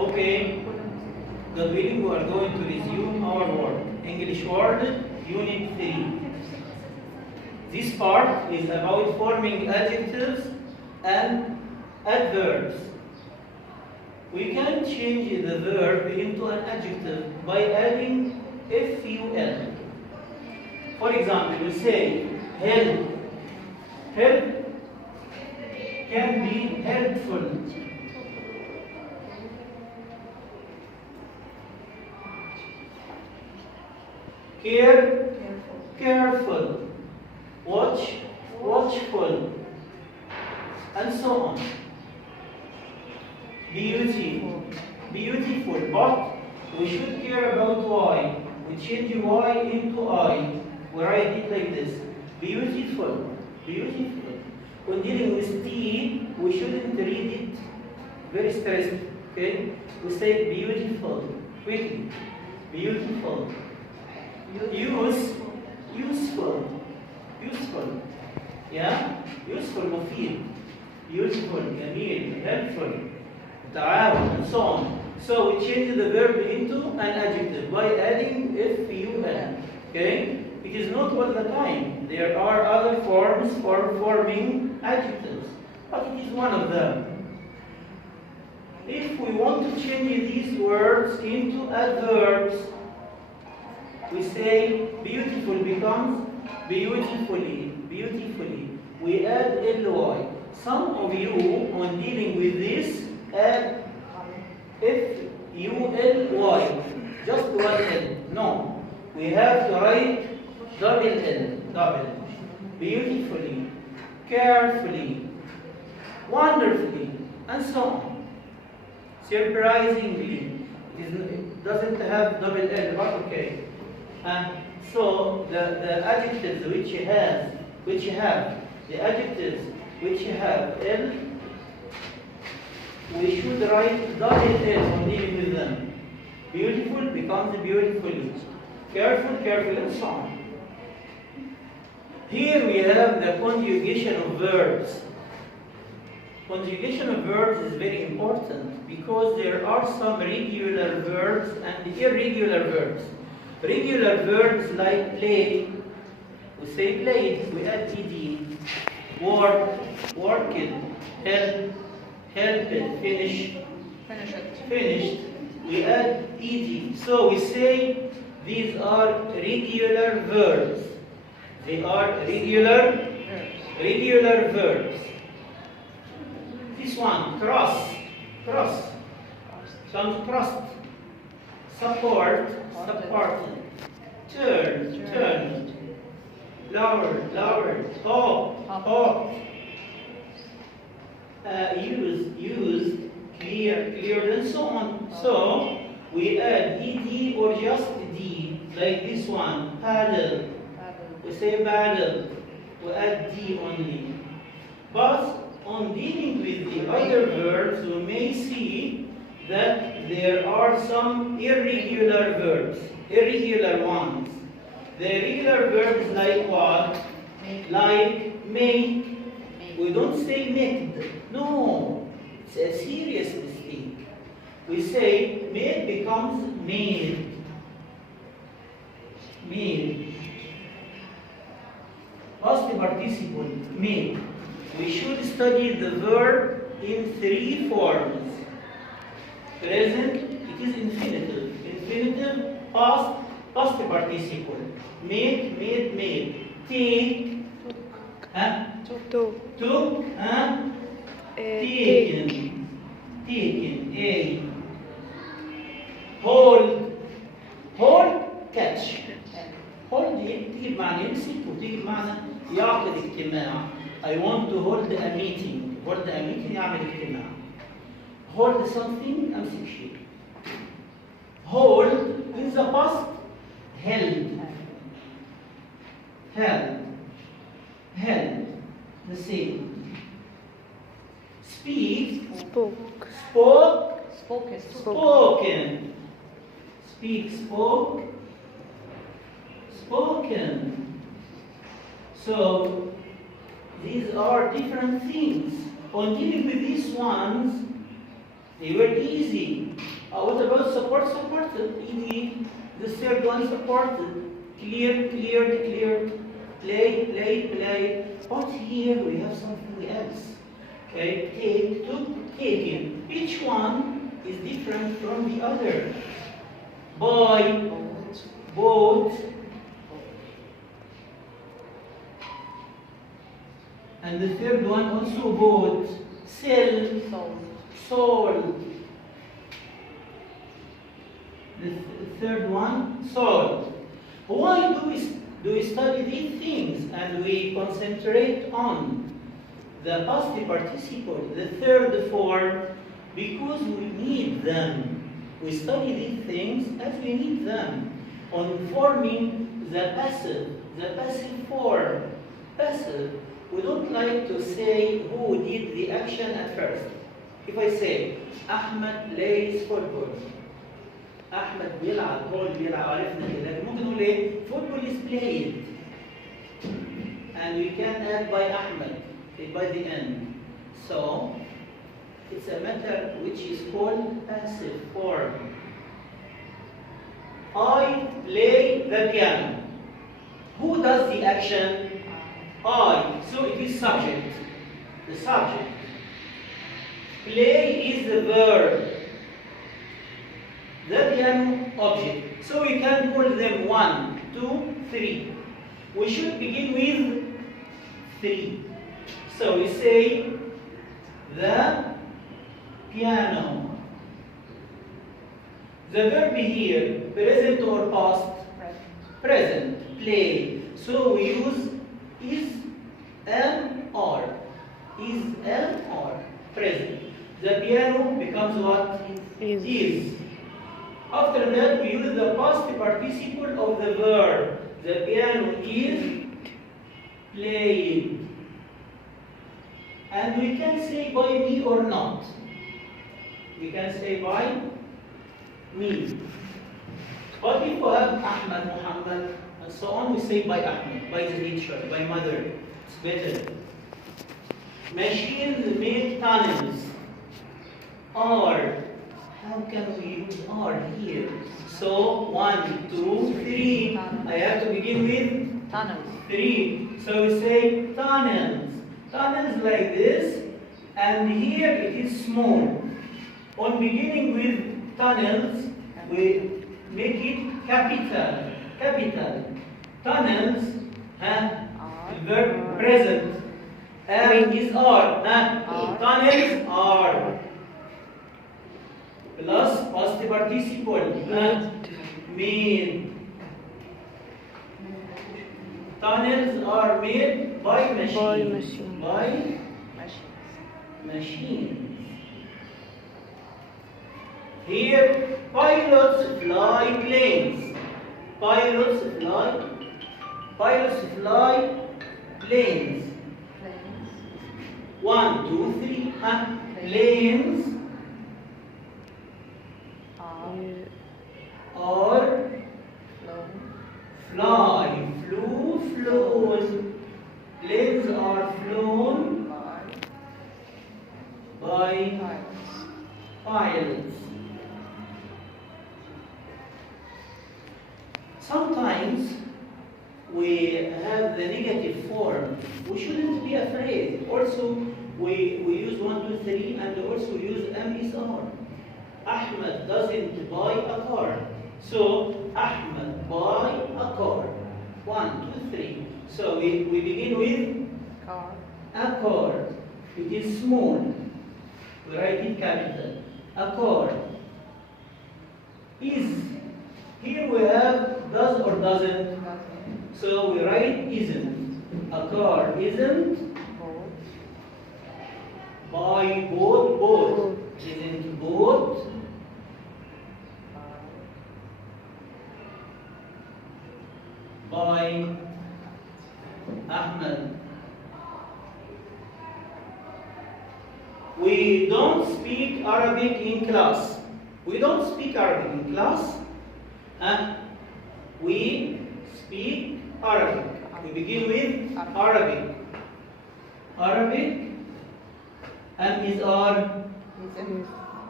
Okay, God willing, we are going to resume our work. English word, Unit 3. This part is about forming adjectives and adverbs. We can change the verb into an adjective by adding ful. For example, we say help. Help can be helpful. Care, careful. Watch, watchful. And so on. Beauty, beautiful. But we should care about Y. We change Y into I. We write it like this. Beautiful, beautiful. When dealing with T, we shouldn't read it very stressed. Okay? We say beautiful, quickly. Beautiful. Useful. Useful. Yeah? Useful, مفيد. Useful, جميل, helpful. تعاون, and so on. So we change the verb into an adjective by adding ful. Okay? It is not all the time. There are other forms for forming adjectives, but it is one of them. If we want to change these words into adverbs, we say beautiful becomes beautifully, beautifully. We add ly. Some of you, when dealing with this, add fuly. Just one L. No. We have to write double L. Double. Beautifully, carefully, wonderfully, and so on. Surprisingly. It doesn't have double L, but okay. So the adjectives which have the adjectives which have L, we should write double L when dealing with them. Beautiful becomes beautifully. Careful, careful, and so on. Here we have the conjugation of verbs. Conjugation of verbs is very important because there are some regular verbs and irregular verbs. Regular verbs like play, we say played, we add ed. Work, worked, help, helped, finish, finished, we add ed. So we say these are regular verbs. They are regular verbs. This one, trust, some trust, support, supported, turn, lowered, hope, used, cleared, and so on. So we add ed or just d, like this one, paddle. We say paddle. We add d only. But on dealing with the other verbs, we may see that there are some irregular verbs, irregular ones. The irregular verbs like what? Like make. We don't say made. No, it's a serious mistake. We say made becomes made. Made. Past participle, made. We should study the verb in 3 forms. Present, it is infinitive. Infinitive, past participle. Made. Take, took, taken, a. Hold, catch. Hold تجيب معنى يمسك وتجيب معنى يعقد اجتماع. I want to hold a meeting. Hold a meeting يعمل اجتماع. Hold something أمسك شيء. Hold in the past held, the same. Speak, spoken. Speak, spoken. So these are different things. On dealing with these ones, They were easy. What about support? Supported. ED. The third one supported. Clear, cleared, cleared. Play, play, play. But here we have something else. Okay, take, took, taken. Each one is different from the other. Buy, bought, and the third one also bought, sell, sold. The third one, sold. Why do we study these things and we concentrate on the past participle, the third form? Because we need them. We study these things as we need them on forming the passive form. Passive. We don't like to say who did the action at first. If I say, Ahmed plays football. Ahmed بيلعب عرفنا كده. لكن ممكن نقول ايه؟ Football is played. And we can add by Ahmed by the end. So, it's a matter which is called passive form. I play the piano. Who does the action? I. So it is subject. The subject. Play is the verb. The piano object. So we can call them 1, 2, 3. We should begin with 3. So we say the piano. The verb here, present or past? Present. Play. So we use is, am, or. Is, am, or. Present. The piano becomes what? Is. After that, we use the past participle of the verb. The piano is played. And we can say by me or not. We can say by me. But if we have Ahmed, Muhammad, and so on, we say by Ahmed, by the teacher, by mother. It's better. Machines make tunnels. Are. How can we use are here? So 1, 2, 3. I have to begin with tunnels. 3. So we say tunnels. Tunnels like this, and here it is small. On beginning with tunnels, we make it capital. Capital. Tunnels, the verb present. And is are. Tunnels are. Plus past participle. Made. Tunnels are made by machines. By machines. Here, pilots fly planes. Pilots fly planes. 1, 2, 3. Planes are fly. Flew, flown. Planes are flown by pilots. Sometimes we have the negative form. We shouldn't be afraid. Also, we use 1, 2, 3, and also use am is are. Ahmed doesn't buy a car. So, Ahmed buy a car. 1, 2, 3. So, we begin with Car. a car. It is small. We write it capital. A car. Is. Here we have does or doesn't. So we write isn't. A car isn't. Buy, bought. Isn't bought. By Ahmed. We don't speak Arabic in class. We don't speak Arabic in class. We speak Arabic. We begin with Arabic. Arabic. And is our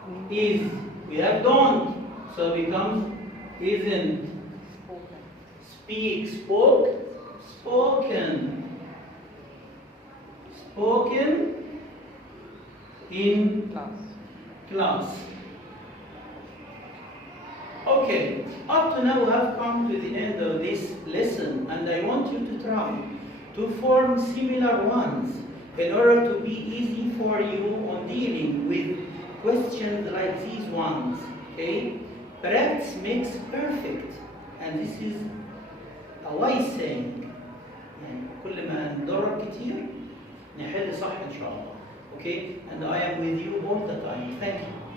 Is. We have don't. So becomes isn't. Speak, spoke, spoken. Spoken in class. Okay, up to now we have come to the end of this lesson, and I want you to try to form similar ones in order to be easy for you on dealing with questions like these ones. Okay? Practice makes perfect, and this is a wise saying. يعني كل ما ندرب كتير نحل صح إن شاء الله. Okay? And I am with you all the time. Thank you.